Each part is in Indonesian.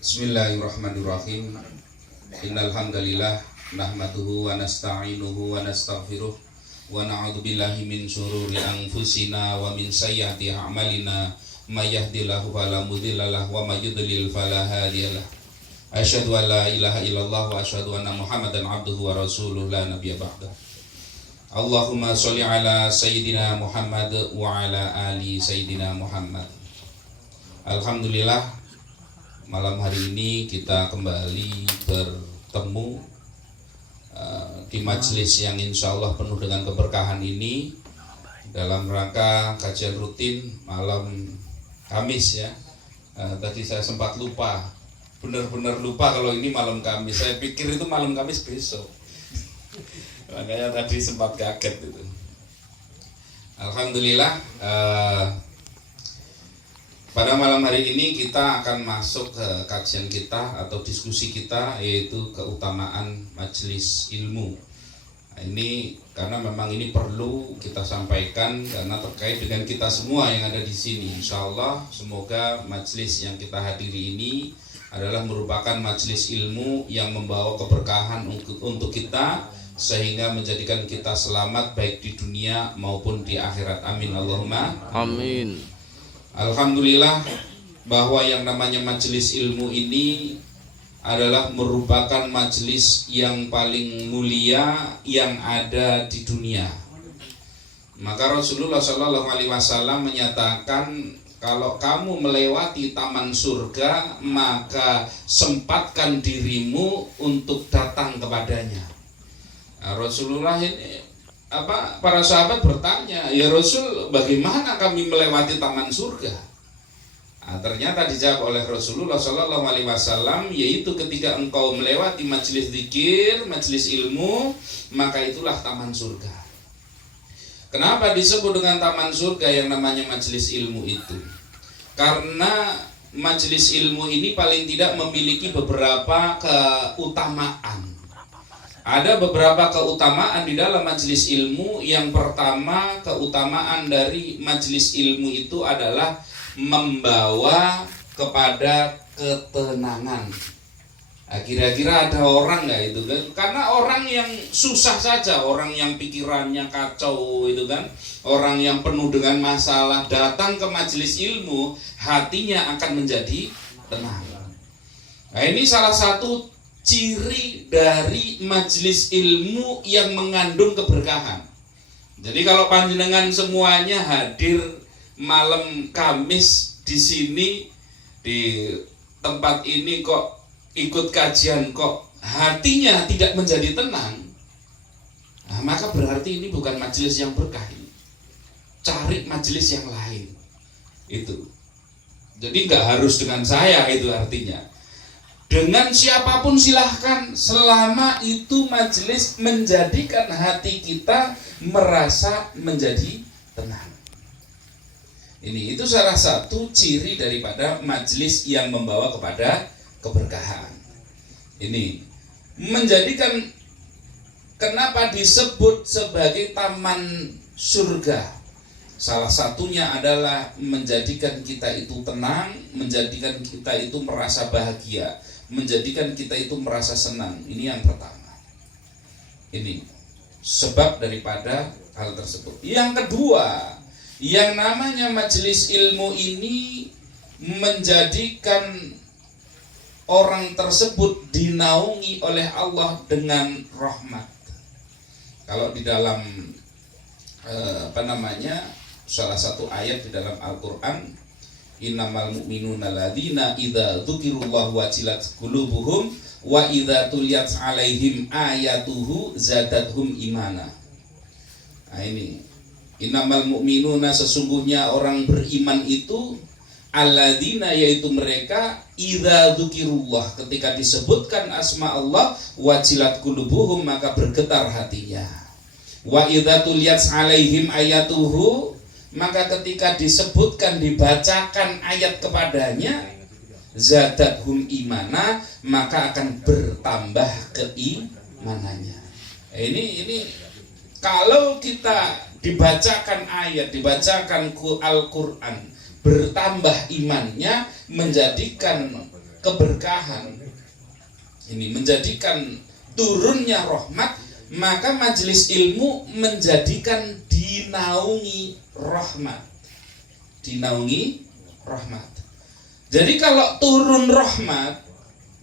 Bismillahirrahmanirrahim. Innal hamdalillah nahmaduhu wa nasta'inuhu wa nastaghfiruh wa na'udzu billahi min syururi anfusina wa min sayyiati a'malina may yahdihillahu fala mudilla lahu wa may yudlil fala hadiyalah. Asyhadu an la ilaha illallah wa asyhadu anna Muhammadan abduhu wa rasuluh la nabiyya ba'da. Allahumma sholli ala sayyidina Muhammad wa ala ali sayyidina Muhammad. Alhamdulillah, malam hari ini kita kembali bertemu di majelis yang insya Allah penuh dengan keberkahan ini dalam rangka kajian rutin malam Kamis ya. Tadi saya sempat lupa, benar-benar lupa kalau ini malam Kamis. Saya pikir itu malam Kamis besok. Makanya tadi sempat kaget itu. Alhamdulillah, pada malam hari ini kita akan masuk ke kajian kita atau diskusi kita, yaitu keutamaan majelis ilmu. Nah, ini karena memang ini perlu kita sampaikan karena terkait dengan kita semua yang ada di sini. Insya Allah semoga majelis yang kita hadiri ini adalah merupakan majelis ilmu yang membawa keberkahan untuk kita, sehingga menjadikan kita selamat baik di dunia maupun di akhirat. Amin Allahumma amin. Alhamdulillah bahwa yang namanya majelis ilmu ini adalah merupakan majelis yang paling mulia yang ada di dunia. Maka Rasulullah SAW menyatakan, kalau kamu melewati taman surga, maka sempatkan dirimu untuk datang kepadanya. Nah, Rasulullah ini para sahabat bertanya, ya Rasul, bagaimana kami melewati taman surga? Nah, ternyata dijawab oleh Rasulullah SAW, yaitu ketika engkau melewati majelis zikir, majelis ilmu, maka itulah taman surga. Kenapa disebut dengan taman surga yang namanya majelis ilmu itu? Karena majelis ilmu ini paling tidak memiliki beberapa keutamaan. Ada beberapa keutamaan di dalam majelis ilmu. Yang pertama, keutamaan dari majelis ilmu itu adalah membawa kepada ketenangan. Nah, kira-kira ada orang nggak itu kan? Karena orang yang susah saja, orang yang pikirannya kacau itu kan, orang yang penuh dengan masalah, datang ke majelis ilmu, hatinya akan menjadi tenang. Nah, ini salah satu ciri dari majelis ilmu yang mengandung keberkahan. Jadi kalau panjenengan semuanya hadir malam Kamis di sini, di tempat ini, kok ikut kajian kok hatinya tidak menjadi tenang, nah, maka berarti ini bukan majelis yang berkah ini. Cari majelis yang lain itu. Jadi nggak harus dengan saya, itu artinya dengan siapapun silahkan, selama itu majelis menjadikan hati kita merasa menjadi tenang. Itu salah satu ciri daripada majelis yang membawa kepada keberkahan. Ini menjadikan, kenapa disebut sebagai taman surga? Salah satunya adalah menjadikan kita itu tenang, menjadikan kita itu merasa bahagia, menjadikan kita itu merasa senang. Ini yang pertama. Ini sebab daripada hal tersebut. Yang kedua, yang namanya majelis ilmu ini menjadikan orang tersebut dinaungi oleh Allah dengan rahmat. Kalau di dalam salah satu ayat di dalam Al-Quran, innamal mu'minuna alladzina idza dzukirallahu wajilat qulubuhum wa idza tuliyat alaihim ayatuhu zadatuhum imana. Nah, ini innamal mu'minuna, sesungguhnya orang beriman itu, alladzina, yaitu mereka, idza dzukirullah, ketika disebutkan asma Allah, wajilat qulubuhum, maka bergetar hatinya. Wa idza tuliyat alaihim ayatuhu, maka ketika disebutkan, dibacakan ayat kepadanya, zadathum imana, maka akan bertambah keimanannya. Ini kalau kita dibacakan ayat, dibacakan Al-Quran, bertambah imannya, menjadikan keberkahan, ini menjadikan turunnya rahmat, maka majelis ilmu menjadikan dinaungi rahmat. Dinaungi rahmat. Jadi kalau turun rahmat,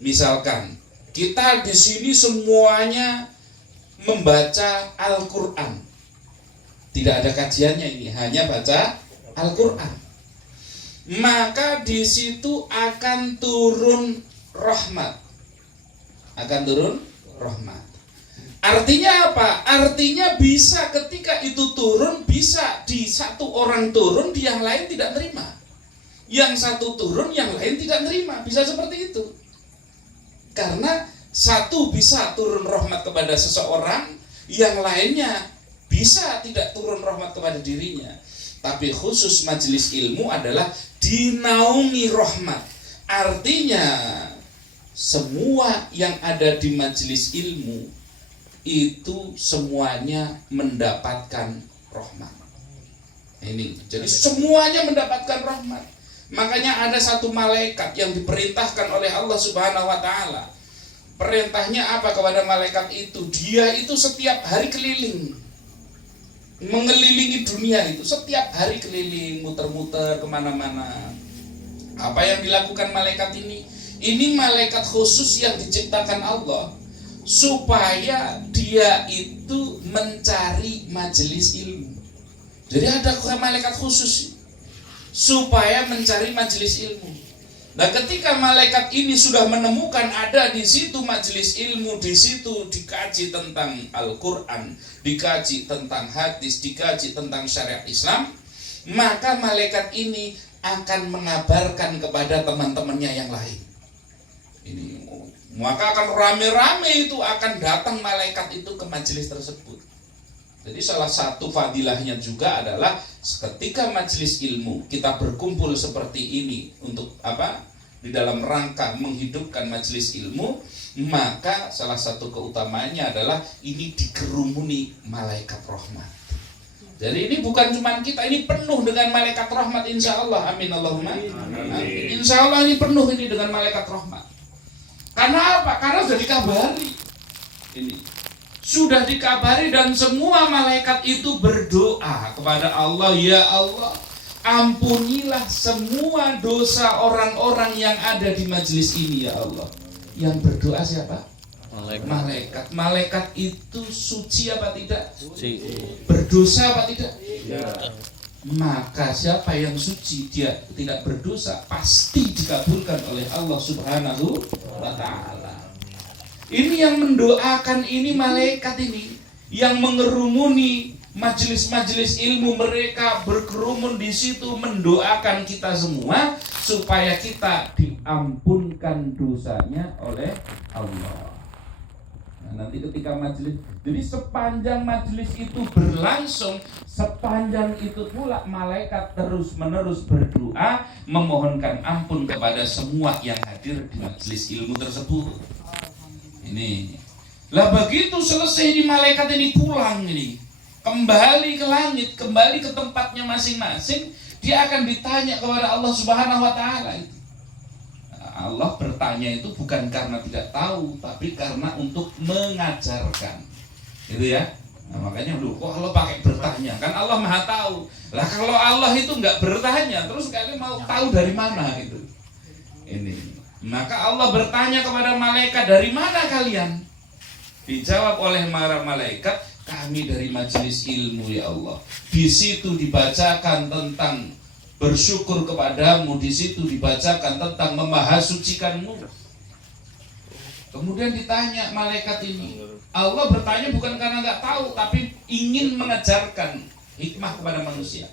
misalkan kita di sini semuanya membaca Al-Qur'an. Tidak ada kajiannya ini, hanya baca Al-Qur'an. Maka di situ akan turun rahmat. Akan turun rahmat. Artinya apa? Artinya bisa ketika itu turun, bisa di satu orang turun, di yang lain tidak terima. Yang satu turun, yang lain tidak terima. Bisa seperti itu. Karena satu bisa turun rahmat kepada seseorang, yang lainnya bisa tidak turun rahmat kepada dirinya. Tapi khusus majelis ilmu adalah dinaungi rahmat. Artinya semua yang ada di majelis ilmu itu semuanya mendapatkan rahmat. Ini, jadi semuanya mendapatkan rahmat. Makanya ada satu malaikat yang diperintahkan oleh Allah Subhanahu wa taala. Perintahnya apa kepada malaikat itu? Dia itu setiap hari keliling, mengelilingi dunia itu, setiap hari keliling, muter-muter kemana-mana. Apa yang dilakukan malaikat ini? Ini malaikat khusus yang diciptakan Allah supaya dia itu mencari majelis ilmu. Jadi ada malaikat khusus supaya mencari majelis ilmu. Nah, ketika malaikat ini sudah menemukan ada di situ majelis ilmu, di situ dikaji tentang Al-Qur'an, dikaji tentang hadis, dikaji tentang syariat Islam, maka malaikat ini akan mengabarkan kepada teman-temannya yang lain. Ini, maka akan rame-rame itu akan datang malaikat itu ke majelis tersebut. Jadi salah satu fadilahnya juga adalah ketika majelis ilmu kita berkumpul seperti ini untuk apa? Di dalam rangka menghidupkan majelis ilmu, maka salah satu keutamaannya adalah ini dikerumuni malaikat rahmat. Jadi ini bukan cuma kita, ini penuh dengan malaikat rahmat insya Allah. Amin Allahumma amin. Insya Allah ini penuh ini dengan malaikat rahmat. Karena apa? Karena sudah dikabari. Ini sudah dikabari dan semua malaikat itu berdoa kepada Allah, ya Allah, ampunilah semua dosa orang-orang yang ada di majelis ini ya Allah. Yang berdoa siapa? Malaikat. Malaikat itu suci apa tidak? Suci. Berdosa apa tidak? Tidak. Maka siapa yang suci, dia tidak berdosa, pasti dikabulkan oleh Allah Subhanahu wa ta'ala. Ini yang mendoakan ini malaikat ini, yang mengerumuni majelis-majelis ilmu, mereka berkerumun di situ mendoakan kita semua supaya kita diampunkan dosanya oleh Allah. Nah, nanti ketika majelis, jadi sepanjang majelis itu berlangsung, sepanjang itu pula malaikat terus-menerus berdoa memohonkan ampun kepada semua yang hadir di majelis ilmu tersebut. Ini. Lah begitu selesai di malaikat ini pulang ini, kembali ke langit, kembali ke tempatnya masing-masing, dia akan ditanya kepada Allah Subhanahu wa taala itu. Allah bertanya itu bukan karena tidak tahu, tapi karena untuk mengajarkan. Gitu ya. Nah, makanya kok Allah pakai bertanya? Kan Allah Maha tahu. Lah kalau Allah itu enggak bertanya, terus kalian mau tahu dari mana itu? Ini. Maka Allah bertanya kepada malaikat, dari mana kalian? Dijawab oleh para malaikat, kami dari majelis ilmu ya Allah. Di situ dibacakan tentang bersyukur kepadamu, di situ dibacakan tentang memahasucikanmu. Kemudian ditanya malaikat ini, Allah bertanya bukan karena nggak tahu, tapi ingin mengajarkan hikmah kepada manusia.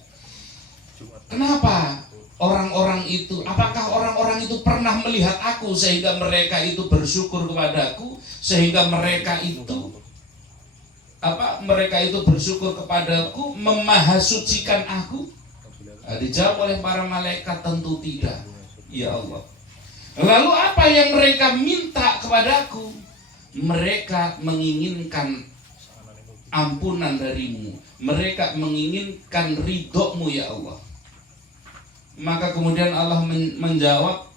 Kenapa orang-orang itu, apakah orang-orang itu pernah melihat aku sehingga mereka itu bersyukur kepadaku, sehingga mereka itu bersyukur kepadaku, memahasucikan aku? Nah, dijawab oleh para malaikat, tentu tidak ya Allah. Lalu apa yang mereka minta kepadaku? Mereka menginginkan ampunan darimu, mereka menginginkan ridhomu ya Allah. Maka kemudian Allah menjawab,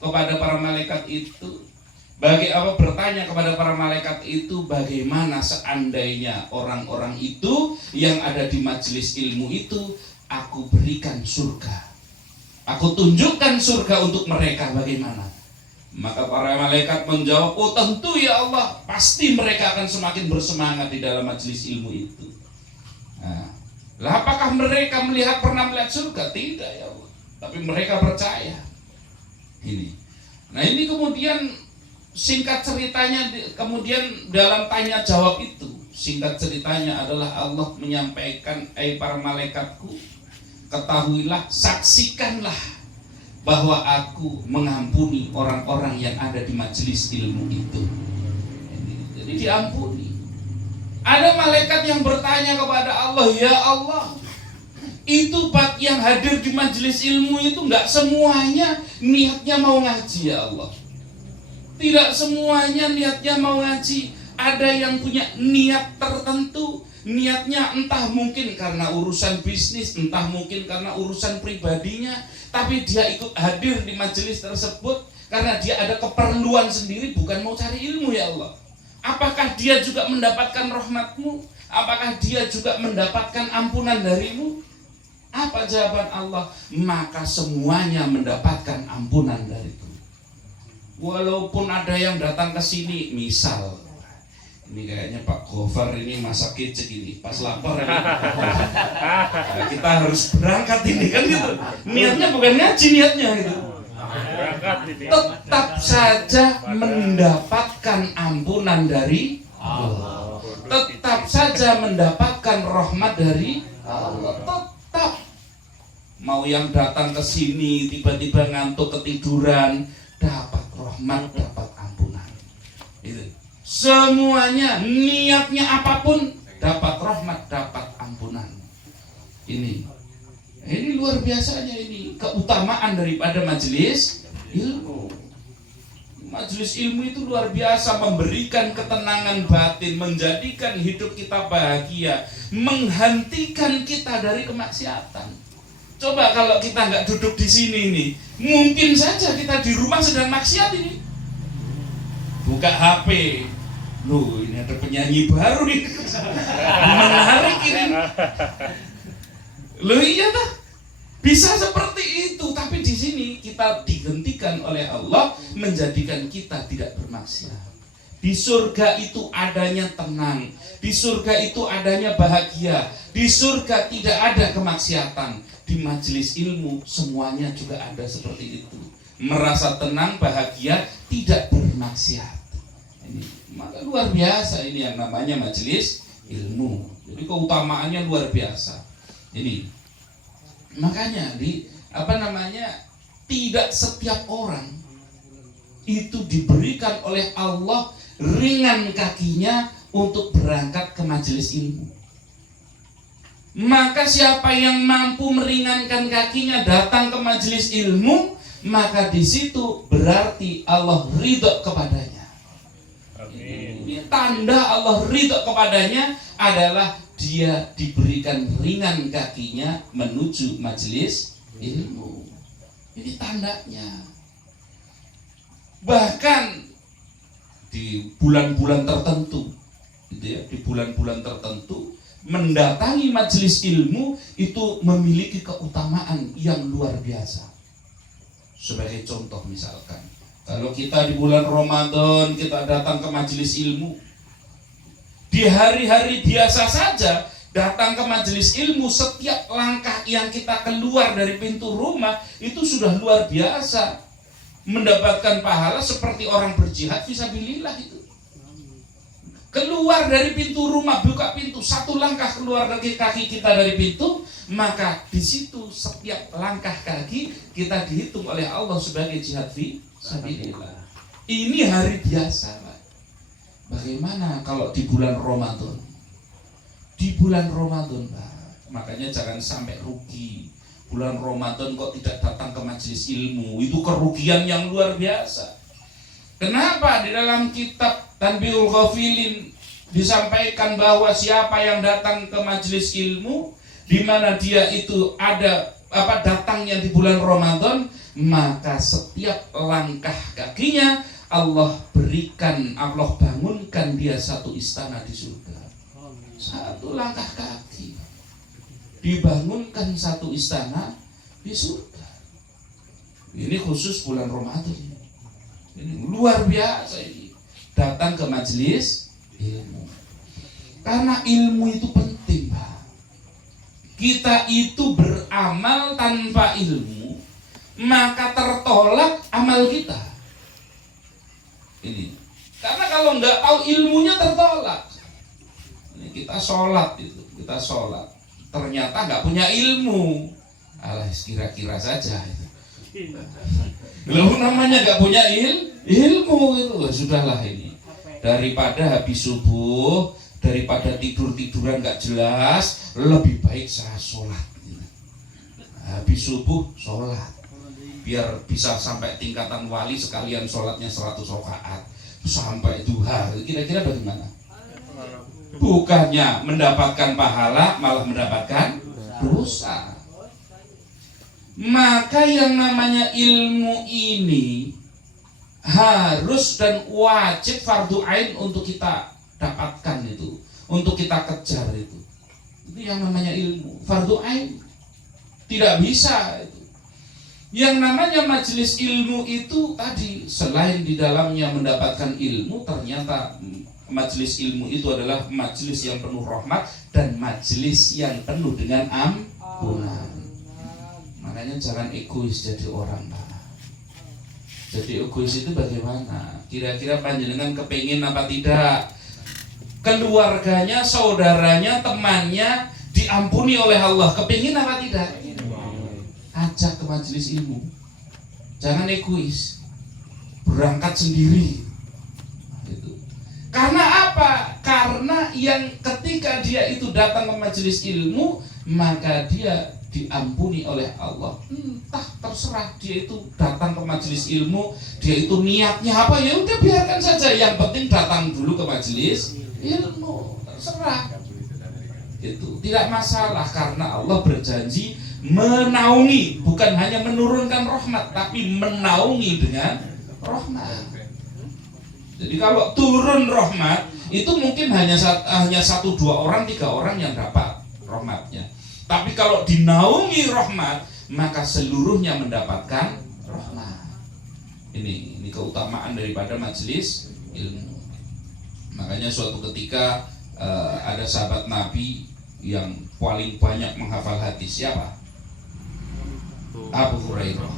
kepada para malaikat itu, bertanya kepada para malaikat itu, bagaimana seandainya orang-orang itu yang ada di majelis ilmu itu aku berikan surga, aku tunjukkan surga untuk mereka, bagaimana? Maka para malaikat menjawab, oh tentu ya Allah, pasti mereka akan semakin bersemangat di dalam majelis ilmu itu. Nah, lah apakah mereka pernah melihat surga? Tidak ya Allah, tapi mereka percaya. Nah ini kemudian singkat ceritanya, kemudian dalam tanya jawab itu, singkat ceritanya adalah Allah menyampaikan, para malaikatku, ketahuilah, saksikanlah bahwa aku mengampuni orang-orang yang ada di majelis ilmu itu. Jadi diampuni. Ada malaikat yang bertanya kepada Allah, ya Allah, itu yang hadir di majelis ilmu itu nggak semuanya niatnya mau ngaji ya Allah. Tidak semuanya niatnya mau ngaji. Ada yang punya niat tertentu. Niatnya entah mungkin karena urusan bisnis, entah mungkin karena urusan pribadinya, tapi dia ikut hadir di majelis tersebut karena dia ada keperluan sendiri, bukan mau cari ilmu ya Allah. Apakah dia juga mendapatkan rahmat-Mu? Apakah dia juga mendapatkan ampunan dari-Mu? Apa jawaban Allah? Maka semuanya mendapatkan ampunan dari-Mu. Walaupun ada yang datang ke sini, misal ini kayaknya Pak Gofar ini masak kecek ini, pas lapar ini. Nah, kita harus berangkat ini kan gitu. Niatnya bukan ngaji niatnya gitu. Tetap saja mendapatkan ampunan dari Allah. Tetap saja mendapatkan rahmat dari Allah. Tetap. Mau yang datang ke sini tiba-tiba ngantuk ketiduran, dapat rahmat, dapat ampunan. Itu. Semuanya niatnya apapun dapat rahmat, dapat ampunan. Ini luar biasanya, ini keutamaan daripada majelis ilmu. Majelis ilmu itu luar biasa, memberikan ketenangan batin, menjadikan hidup kita bahagia, menghentikan kita dari kemaksiatan. Coba kalau kita nggak duduk di sini nih, mungkin saja kita di rumah sedang maksiat ini. Buka HP, loh ini ada penyanyi baru nih, menarik ini. Loh iya tak? Bisa seperti itu, tapi di sini kita dihentikan oleh Allah, menjadikan kita tidak bermaksiat. Di surga itu adanya tenang, di surga itu adanya bahagia, di surga tidak ada kemaksiatan. Di majelis ilmu semuanya juga ada seperti itu. Merasa tenang, bahagia, tidak bermaksiat. Ini maka luar biasa ini yang namanya majelis ilmu. Jadi keutamaannya luar biasa. Ini makanya tidak setiap orang itu diberikan oleh Allah ringan kakinya untuk berangkat ke majelis ilmu. Maka siapa yang mampu meringankan kakinya datang ke majelis ilmu, maka di situ berarti Allah ridho kepadanya. Ini tanda Allah ridho kepadanya adalah dia diberikan ringan kakinya menuju majelis ilmu. Ini tandanya. Bahkan di bulan-bulan tertentu, gitu ya, di bulan-bulan tertentu mendatangi majelis ilmu itu memiliki keutamaan yang luar biasa. Sebagai contoh misalkan, kalau kita di bulan Ramadan kita datang ke majelis ilmu, di hari-hari biasa saja datang ke majelis ilmu, setiap langkah yang kita keluar dari pintu rumah itu sudah luar biasa, mendapatkan pahala seperti orang berjihad fisabilillah itu. Keluar dari pintu rumah, buka pintu, satu langkah keluar dari kaki kita dari pintu, maka di situ setiap langkah kaki kita dihitung oleh Allah sebagai jihad fisabilillah. Ini hari biasa, Pak. Bagaimana kalau di bulan Ramadan? Di bulan Ramadan, Pak, makanya jangan sampai rugi. Bulan Ramadan kok tidak datang ke majelis ilmu, itu kerugian yang luar biasa. Kenapa? Di dalam kitab Tanbihul Ghafilin disampaikan bahwa siapa yang datang ke majelis ilmu, di mana dia itu ada datangnya di bulan Ramadan, maka setiap langkah kakinya Allah bangunkan dia satu istana di surga. Satu langkah kaki dibangunkan satu istana di surga. Ini khusus bulan Ramadan. Ini luar biasa ini. Datang ke majelis ilmu. Karena ilmu itu penting, Pak. Kita itu beramal tanpa ilmu, maka tertolak amal kita. Ini. Karena kalau nggak tahu ilmunya tertolak. Ini kita sholat itu, ternyata nggak punya ilmu. Alah, kira-kira saja itu. Lalu namanya nggak punya ilmu itu, sudahlah ini. Daripada habis subuh, daripada tiduran nggak jelas, lebih baik saya sholat. Habis subuh sholat, biar bisa sampai tingkatan wali, sekalian sholatnya 100 rakaat sampai duha. Kira-kira bagaimana? Bukannya mendapatkan pahala, malah mendapatkan dosa. Maka yang namanya ilmu ini harus dan wajib fardu ain untuk kita dapatkan itu, untuk kita kejar itu. Itu yang namanya ilmu, fardu ain. Tidak bisa itu. Yang namanya majelis ilmu itu tadi, selain di dalamnya mendapatkan ilmu, ternyata majelis ilmu itu adalah majelis yang penuh rahmat dan majelis yang penuh dengan ampunan. Makanya jangan egois jadi orang, Pak. Jadi egois itu bagaimana? Kira-kira panjenengan kepingin apa tidak? Keluarganya, saudaranya, temannya diampuni oleh Allah. Kepingin apa tidak? Ajak ke majelis ilmu. Jangan egois. Berangkat sendiri. Gitu. Karena apa? Karena yang ketika dia itu datang ke majelis ilmu, maka dia diampuni oleh Allah. Entah, terserah dia itu datang ke majelis ilmu, dia itu niatnya apa, ya udah biarkan saja. Yang penting datang dulu ke majelis ilmu, terserah. Itu tidak masalah, karena Allah berjanji menaungi, bukan hanya menurunkan rahmat, tapi menaungi dengan rahmat. Jadi kalau turun rahmat itu mungkin hanya 1, 2 orang, 3 orang yang dapat rahmatnya. Tapi kalau dinaungi rahmat, maka seluruhnya mendapatkan rahmat. Ini keutamaan daripada majelis ilmu. Makanya suatu ketika ada sahabat Nabi yang paling banyak menghafal hadis. Siapa? Abu Hurairah.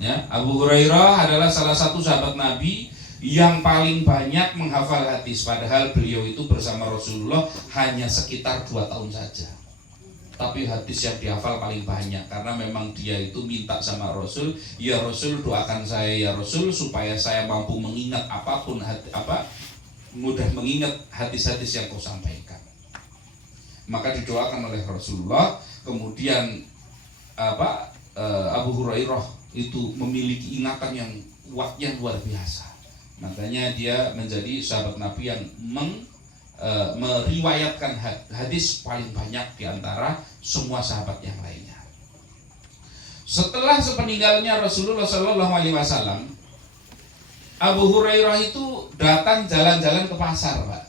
Ya, Abu Hurairah adalah salah satu sahabat Nabi yang paling banyak menghafal hadis. Padahal beliau itu bersama Rasulullah hanya sekitar 2 tahun saja. Tapi hadis yang dihafal paling banyak, karena memang dia itu minta sama Rasul, ya Rasul doakan saya ya Rasul supaya saya mampu mengingat apapun, mudah mengingat hadis-hadis yang kau sampaikan. Maka didoakan oleh Rasulullah. Kemudian Abu Hurairah itu memiliki ingatan yang kuatnya luar biasa. Makanya dia menjadi sahabat Nabi yang meriwayatkan hadis paling banyak di antara semua sahabat yang lainnya. Setelah sepeninggalnya Rasulullah SAW, Abu Hurairah itu datang jalan-jalan ke pasar, Pak.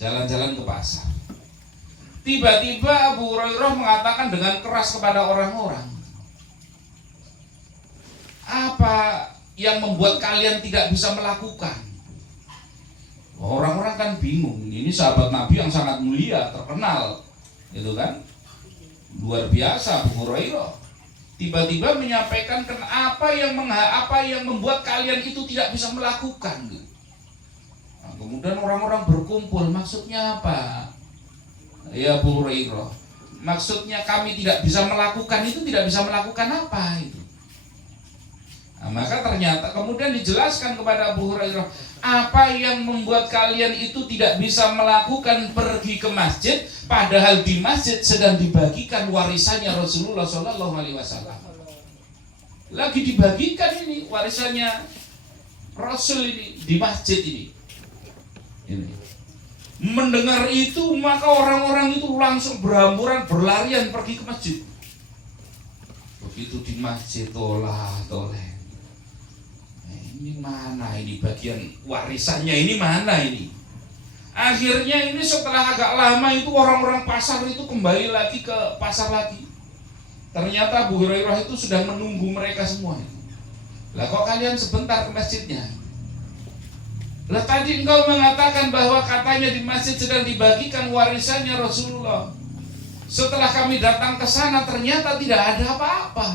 Jalan-jalan ke pasar. Tiba-tiba Abu Hurairah mengatakan dengan keras kepada orang-orang, apa yang membuat kalian tidak bisa melakukan? Orang-orang kan bingung. Ini sahabat Nabi yang sangat mulia, terkenal, gitu kan? Luar biasa Abu Hurairah. Tiba-tiba menyampaikan apa yang membuat kalian itu tidak bisa melakukan. Nah, kemudian orang-orang berkumpul. Maksudnya apa? Ya Abu Hurairah, maksudnya kami tidak bisa melakukan itu, tidak bisa melakukan apa itu? Nah, maka ternyata kemudian dijelaskan kepada Abu Hurairah, apa yang membuat kalian itu tidak bisa melakukan pergi ke masjid, padahal di masjid sedang dibagikan warisannya Rasulullah SAW. Lagi dibagikan ini warisannya Rasul ini di masjid ini. Mendengar itu, maka orang-orang itu langsung berhamburan, berlarian pergi ke masjid. Begitu di masjid toleh. Ini mana ini bagian warisannya, ini mana ini? Akhirnya ini setelah agak lama itu orang-orang pasar itu kembali lagi ke pasar lagi. Ternyata Abu Hurairah itu sudah menunggu mereka semua. Lah kok kalian sebentar ke masjidnya? Lah tadi engkau mengatakan bahwa katanya di masjid sedang dibagikan warisannya Rasulullah. Setelah kami datang ke sana ternyata tidak ada apa-apa.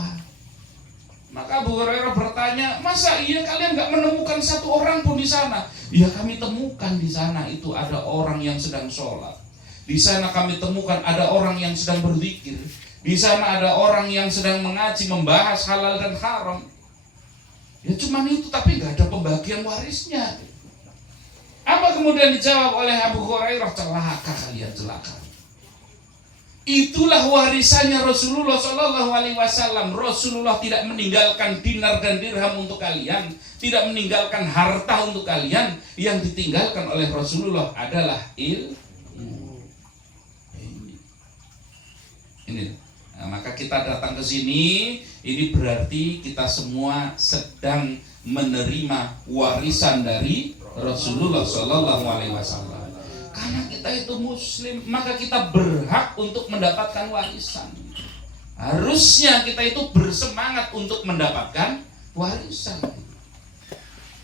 Maka Abu Hurairah bertanya, masa iya kalian gak menemukan satu orang pun di sana? Ya kami temukan di sana itu ada orang yang sedang sholat. Di sana kami temukan ada orang yang sedang berzikir. Di sana ada orang yang sedang mengaji, membahas halal dan haram. Ya cuman itu, tapi gak ada pembagian warisnya. Apa kemudian dijawab oleh Abu Hurairah? Celaka kalian, celaka. Itulah warisannya Rasulullah SAW. Rasulullah tidak meninggalkan dinar dan dirham untuk kalian, tidak meninggalkan harta untuk kalian. Yang ditinggalkan oleh Rasulullah adalah ilmu. Ini. Nah, maka kita datang ke sini, ini berarti kita semua sedang menerima warisan dari Rasulullah SAW. Karena kita itu muslim, maka kita berhak untuk mendapatkan warisan. Harusnya kita itu bersemangat untuk mendapatkan warisan.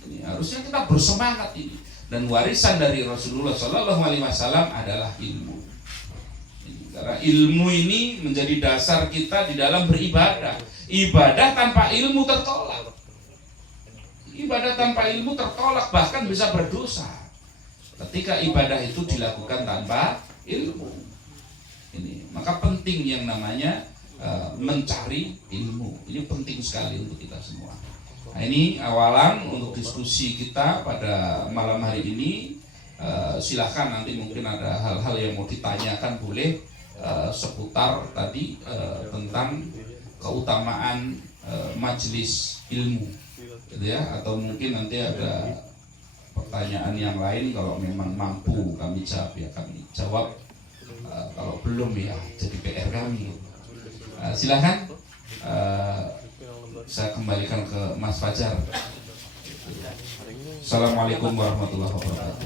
Ini harusnya kita bersemangat ini. Dan warisan dari Rasulullah SAW adalah ilmu. Karena ilmu ini menjadi dasar kita di dalam beribadah. Ibadah tanpa ilmu tertolak. Ibadah tanpa ilmu tertolak, bahkan bisa berdosa ketika ibadah itu dilakukan tanpa ilmu. Ini maka penting yang namanya mencari ilmu. Ini penting sekali untuk kita semua. Nah, ini awalan untuk diskusi kita pada malam hari ini. Silakan nanti mungkin ada hal-hal yang mau ditanyakan boleh seputar tadi tentang keutamaan majelis ilmu, gitu ya. Atau mungkin nanti ada pertanyaan yang lain, kalau memang mampu kami jawab ya kami jawab, kalau belum ya jadi PR kami. Silakan, saya kembalikan ke Mas Fajar. Assalamualaikum warahmatullahi wabarakatuh.